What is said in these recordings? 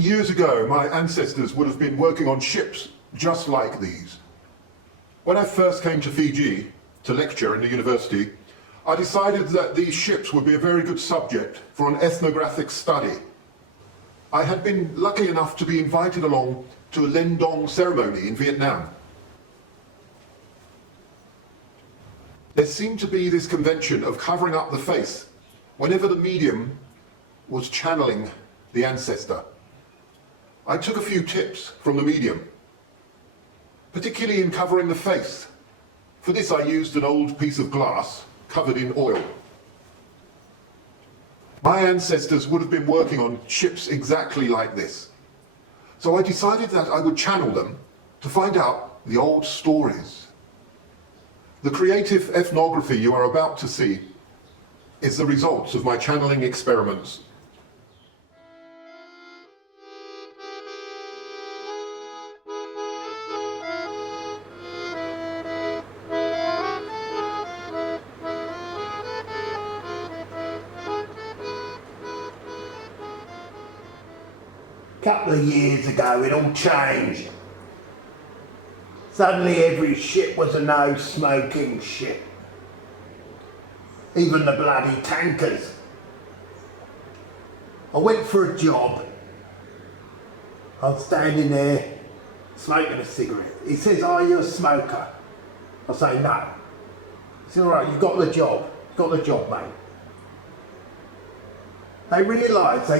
Years ago, my ancestors would have been working on ships just like these. When I first came to Fiji to lecture in the university, I decided that these ships would be a very good subject for an ethnographic study. I had been lucky enough to be invited along to a Lendong ceremony in Vietnam. There seemed to be this convention of covering up the face whenever the medium was channeling the ancestor. I took a few tips from the medium, particularly in covering the face. For this I used an old piece of glass covered in oil. My ancestors would have been working on ships exactly like this. So I decided that I would channel them to find out the old stories. The creative ethnography you are about to see is the result of my channeling experiments. A couple of years ago it all changed. Suddenly every ship was a no-smoking ship. Even the bloody tankers. I went for a job. I was standing there smoking a cigarette. He says, "Are you a smoker?" I say, "No." He said, "All right, you got the job. You got the job, mate." They realise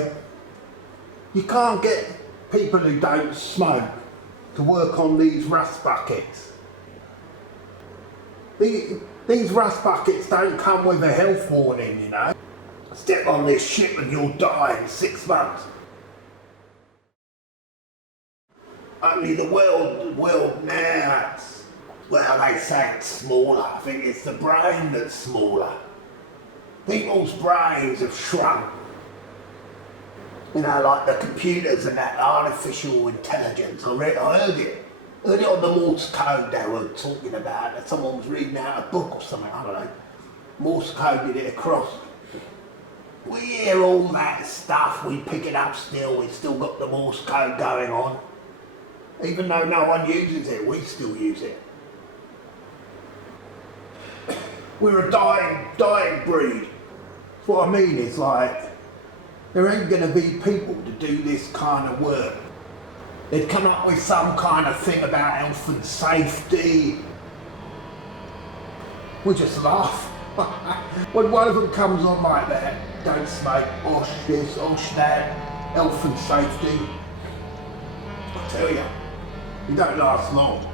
you can't get people who don't smoke to work on these rust buckets. These rust buckets don't come with a health warning, you know. Step on this ship and you'll die in 6 months. Only the world now, well, they say it's smaller. I think it's the brain that's smaller. People's brains have shrunk. You know, like the computers and that artificial intelligence. I heard it on the Morse code they were talking about. That someone was reading out a book or something, I don't know. Morse coded it across. We hear all that stuff, we pick it up still, we've still got the Morse code going on. Even though no one uses it, we still use it. We're a dying breed. What I mean is, like, there ain't going to be people to do this kind of work. They'd come up with some kind of thing about health and safety. We just laugh. When one of them comes on like that, don't smoke, osh this, osh that, health and safety. I tell you, you don't last long.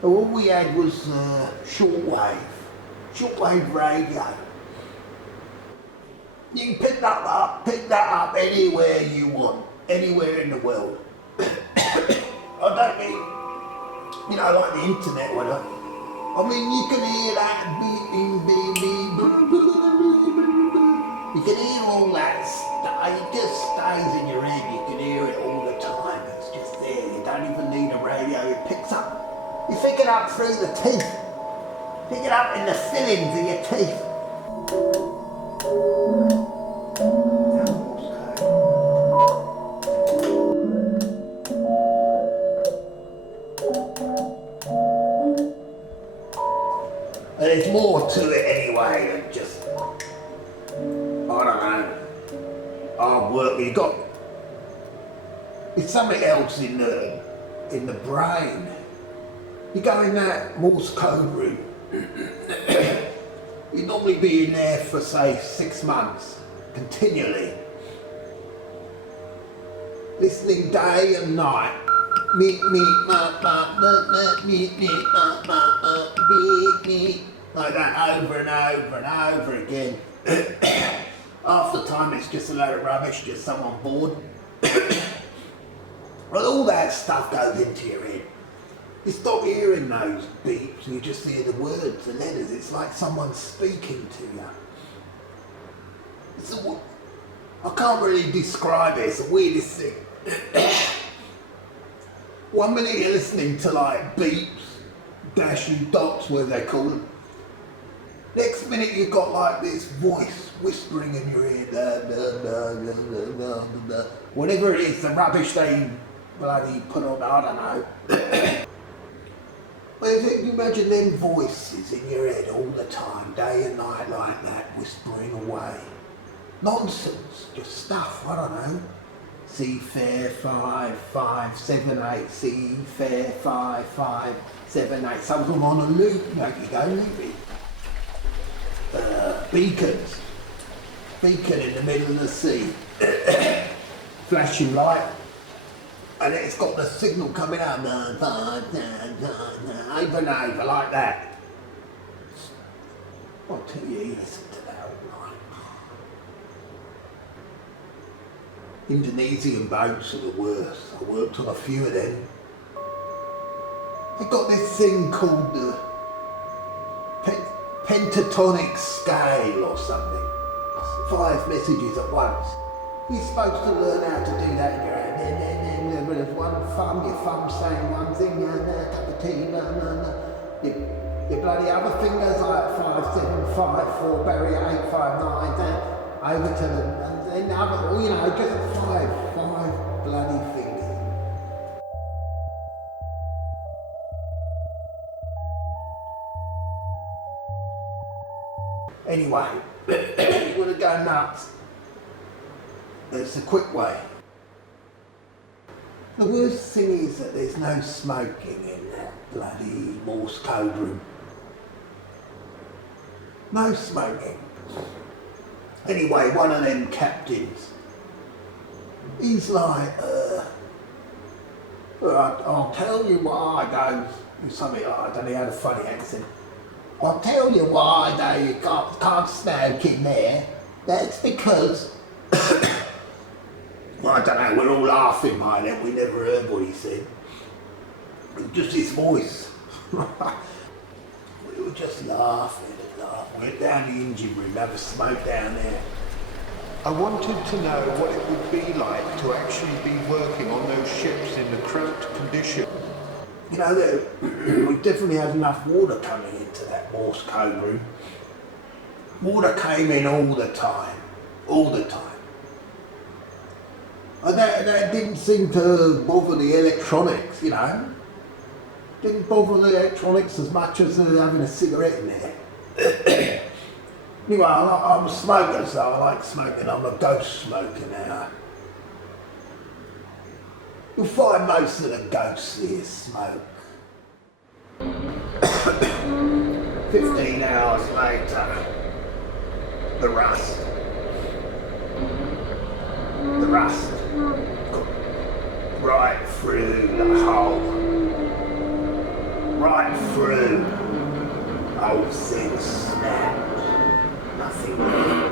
All we had was shortwave radio. You can pick that up anywhere you want, anywhere in the world. I don't mean, like the internet, whatever. I mean, you can hear that beeping, you can hear all that stuff. It just stays in your head. You can hear it all the time. It's just there. You don't even need a radio. It picks up. You pick it up through the teeth. Pick it up in the fillings of your teeth. There's more to it anyway than just, I don't know, hard work. You got, it's something else in the brain. You go in that Morse code room, you'd normally be in there for say 6 months, continually, listening day and night. Meet, like that over and over and over again. Half the time it's just a load of rubbish, just someone bored. Well, all that stuff goes into your head. You stop hearing those beeps and you just hear the words, the letters. It's like someone speaking to you. I can't really describe it, it's the weirdest thing. 1 minute you're listening to like beeps, dashy dots, whatever they call them. Next minute you've got like this voice whispering in your ear, whatever it is, the rubbish they bloody put on, I don't know. Well, if you imagine them voices in your head all the time, day and night like that, whispering away. Nonsense, just stuff, I don't know. Seafair 5578, Seafair 5578. Some of them on a loop, make you go loopy. Beacons. Beacon in the middle of the sea. Flashing light. And it's got the signal coming out. Over and over like that. I'll tell you listen to that all night. Indonesian boats are the worst. I worked on a few of them. They've got this thing called the pentatonic scale or something. 5 messages at once. You're supposed to learn how to do that in your head. There's one thumb, your thumb saying one thing, cup of tea, your bloody other fingers like 5, 7, 5, 4, barrier 8, 5, 9, over to them, and then other, just 5 bloody fingers. Anyway, you want to go nuts. It's a quick way. The worst thing is that there's no smoking in that bloody Morse code room. No smoking. Anyway, one of them captains, he's like, I'll tell you why, goes, something, I don't know, he had a funny accent. I'll tell you why they can't smoke in there. That's because, well, I don't know, we're all laughing by then, we never heard what he said. It was just his voice. We were just laughing. Went down the engine room, have a smoke down there. I wanted to know what it would be like to actually be working on those ships in the cramped condition. We definitely had enough water coming into that Morse code room. Water came in all the time. And that didn't seem to bother the electronics, Didn't bother the electronics as much as having a cigarette in there. Anyway, I'm a smoker, so I like smoking. I'm a ghost smoker now. You'll find most of the ghosts here smoke. 15 hours later, the rust got right through the hole, right through. Whole thing snapped. Nothing left.